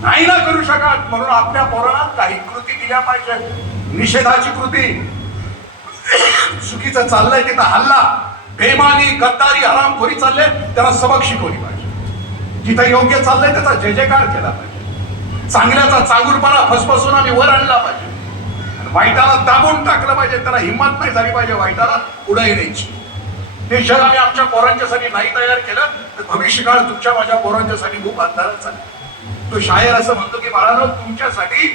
नाही ना करू शकत. म्हणून आपल्या पोराला काही कृती दिल्या पाहिजे निषेधाची कृती. चुकीचं चाललंय तिथं हल्ला. बेमानी गद्दारी हरामखोरी चालले त्याला सबक शिकवली पाहिजे. जिथं योग्य चाललंय त्याचा जय जयकार केला पाहिजे. चांगल्याचा चांगुरपणा फसफसून आम्ही वर आणला पाहिजे. वाईटाला दाबून टाकलं पाहिजे. त्याला हिंमत नाही झाली पाहिजे. वाईटाला पुढे येण्याची ते शहर आम्ही आमच्या पोरांच्यासाठी नाही तयार केलं. तर भविष्यकाळ तुमच्या माझ्या पोरांच्यासाठी खूप अंधारात चालेल. तो शायर असं म्हणतो की बाळानो तुमच्यासाठी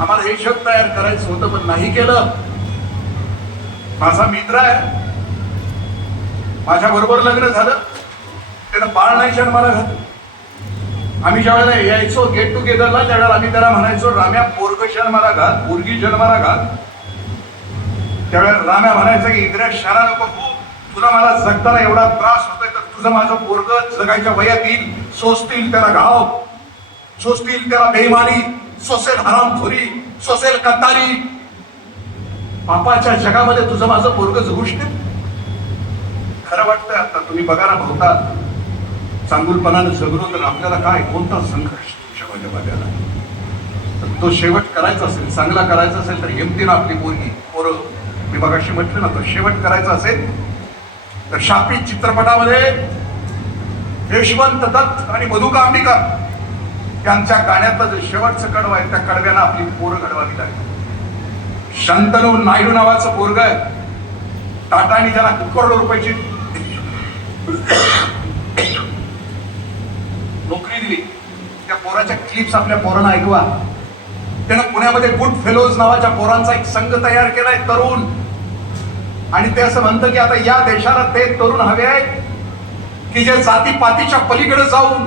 आम्हाला हे शब्द तयार करायचं होतं पण नाही केलं. माझा मित्र आहे. माझ्या बरोबर लग्न झालं. त्यानं बाळ नाही जन्माला घातलं. आम्ही ज्या वेळेला यायचो गेट टुगेदरला त्यावेळेला आम्ही त्याला म्हणायचो राम्या पोरग जन्माला घात पोरगी जन्माला घात त्यावेळेला राम्या म्हणायचं की इंद्रिया शहरा नको खूप तुला मला जगताना एवढा त्रास होतोय तुझं माझं पोरग जगायच्या वयात येईल सोसतील त्याला घाव सोसतील त्याला बेईमानी सोसेल हरामखोरी सोसेल कतारी. पापाच्या जगामध्ये तुझं माझं पोरग जगू शकेल खरं वाटतंय आता तुम्ही बघा ना भोवतात चांगुलपणानं जगलो तर आपल्याला काय? कोणता संघर्ष तुमच्या माझ्या बघायला तो शेवट करायचा असेल चांगला करायचा असेल तर हिमतीनं आपली पोरगी पोरं. मी बघाशी म्हटलं ना तो शेवट करायचा असेल तर शापित चित्रपटामध्ये यशवंत दत्त आणि मधुका अंबिका त्यांच्या गाण्यातलं जे शेवटचं कडवं आहे त्या कडव्यानं आपली पोरं घडवावी लागली. शंतनू नायडू नावाचं पोरग आहे. टाटानी ज्याला करोडो रुपयाची नोकरी दिली. त्या पोराच्या क्लिप्स आपल्या पोरांना ऐकवा. त्यानं पुण्यामध्ये गुड फेलोज नावाच्या पोरांचा एक संघ तयार केलाय तरुण. आणि ते असं म्हणतं की आता या देशाला ते तरुण हवे आहेत की जे जाती पातीच्या पलीकडे जाऊन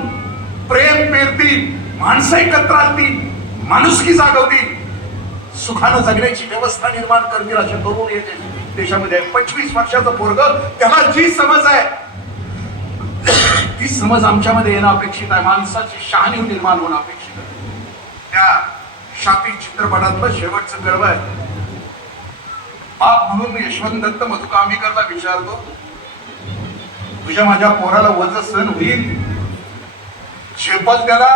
प्रेम पेरतील माणसं एकत्र आणतील माणुसकी जागवतील सुखानं जगण्याची व्यवस्था निर्माण करतील असे तरुण येते देशामध्ये आहे. पंचवीस वर्षाचं पोरग त्याला जी समज आहे ती समज आमच्यामध्ये येणं अपेक्षित आहे. माणसाची शहाणीव निर्माण होणं अपेक्षित आहे. त्या शापी चित्रपटातलं शेवटचं गर्व आहे. बाप म्हणून यशवंत दत्त मधुका विचारतो तुझ्या माझ्या पोराला वज सण होईल? झेपल त्याला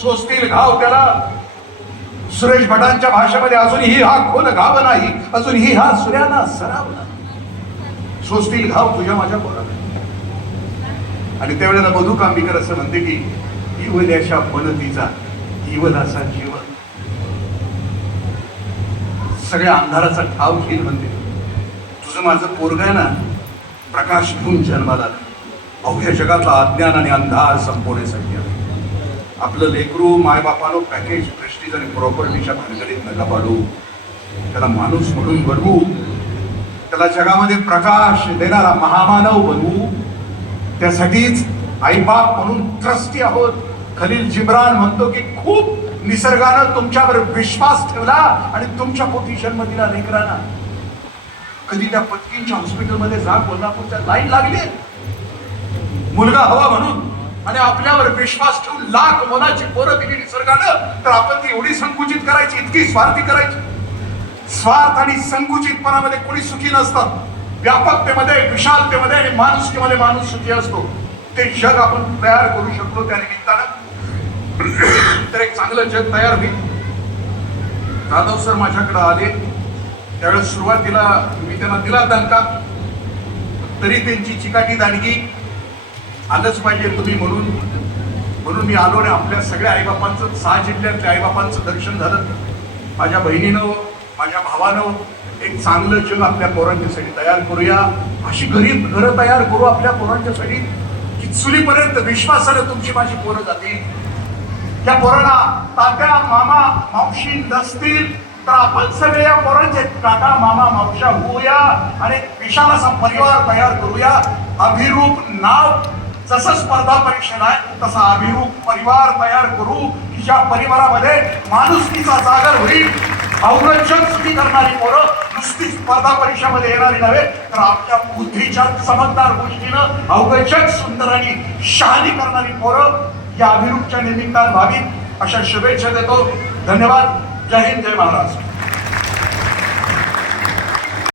सोसतील घाव त्याला. सुरेश भटांच्या भाषेमध्ये अजूनही हा खोल घाव नाही अजूनही हा सूर्याना सराव नाही. सोसतील घाव तुझ्या माझ्या पोराला. आणि त्यावेळेला मधुकांबिकर असं म्हणते की इवल्याच्या बनतीचा इवलाचा जीव सगळ्या अंधाराचा ठाव घेईल म्हणते. तुझं माझं पोरग आहे ना प्रकाश घेऊन जन्माला अवघ्या जगातला अज्ञान आणि अंधार संपवण्यासाठी आहे आपलं लेकरू मायबापानो पॅकेज प्रेस्टीज आणि प्रॉपर्टीच्या भानगडीत नका पाडू. त्याला माणूस म्हणून बनवू त्याला जगामध्ये प्रकाश देणारा महामानव बनवू त्यासाठीच आईबाप म्हणून ट्रस्टी आहोत. खलील जिब्रान म्हणतो की खूप निसर्गानं तुमच्यावर विश्वास ठेवला आणि तुमच्या पोटी जन्म दिला लेकरांना. कधी त्या पत्नीच्या हॉस्पिटलमध्ये जा कोल्हापूरच्या लाईन लागली. मुलगा हवा म्हणून आणि आपल्यावर विश्वास ठेवून लाख मोलाची पोरं दिली निसर्गानं तर आपण ती एवढी संकुचित करायची इतकी स्वार्थी करायची. स्वार्थ आणि संकुचितपणामध्ये कोणी सुखी नसतात व्यापकतेमध्ये विशालतेमध्ये आणि माणुसकीमध्ये माणूस सुखी असतो. ते जग आपण तयार करू शकलो त्या निमित्तानं तर एक चांगलं जग तयार होईल. जाधव सर माझ्याकडे आले. त्यावेळेस सुरुवातीला मी त्यांना दिला दणका. तरी त्यांची चिकाटी दांडगी. आलंच पाहिजे तुम्ही म्हणून. म्हणून मी आलो आणि आपल्या सगळ्या आईबापांचं सहा जिल्ह्यातल्या आईबापांचं दर्शन झालं. माझ्या बहिणीनं माझ्या भावानं एक चांगलं जग आपल्या पोरांच्यासाठी तयार करूया. अशी घरी घरं तयार करू आपल्या पोरांच्यासाठी. की चुलीपर्यंत विश्वासानं तुमची माझी पोरं जातील. या पोरांना तात्या मामा मावशी नसतील तर आपण सगळे या पोरांचे काका मामा मावशा होऊया आणि विशाल असा परिवार तयार करूया. अभिरूप नाव जसं स्पर्धा परीक्षण आहे तसा अभिरूप परिवार तयार करू की ज्या परिवारामध्ये माणुसकीचा जागर होईल. अवरक्षण सुखी करणारी पोरं नुसती स्पर्धा परीक्षामध्ये येणारी नव्हे तर आपल्या बुद्धीच्या चमकदार गोष्टीनं अवघड सुंदर आणि शहाणी करणारी पोरं या अभिरूपच्या निमित्तानं व्हावीत अशा शुभेच्छा देतो. धन्यवाद. जय हिंद जय महाराष्ट्र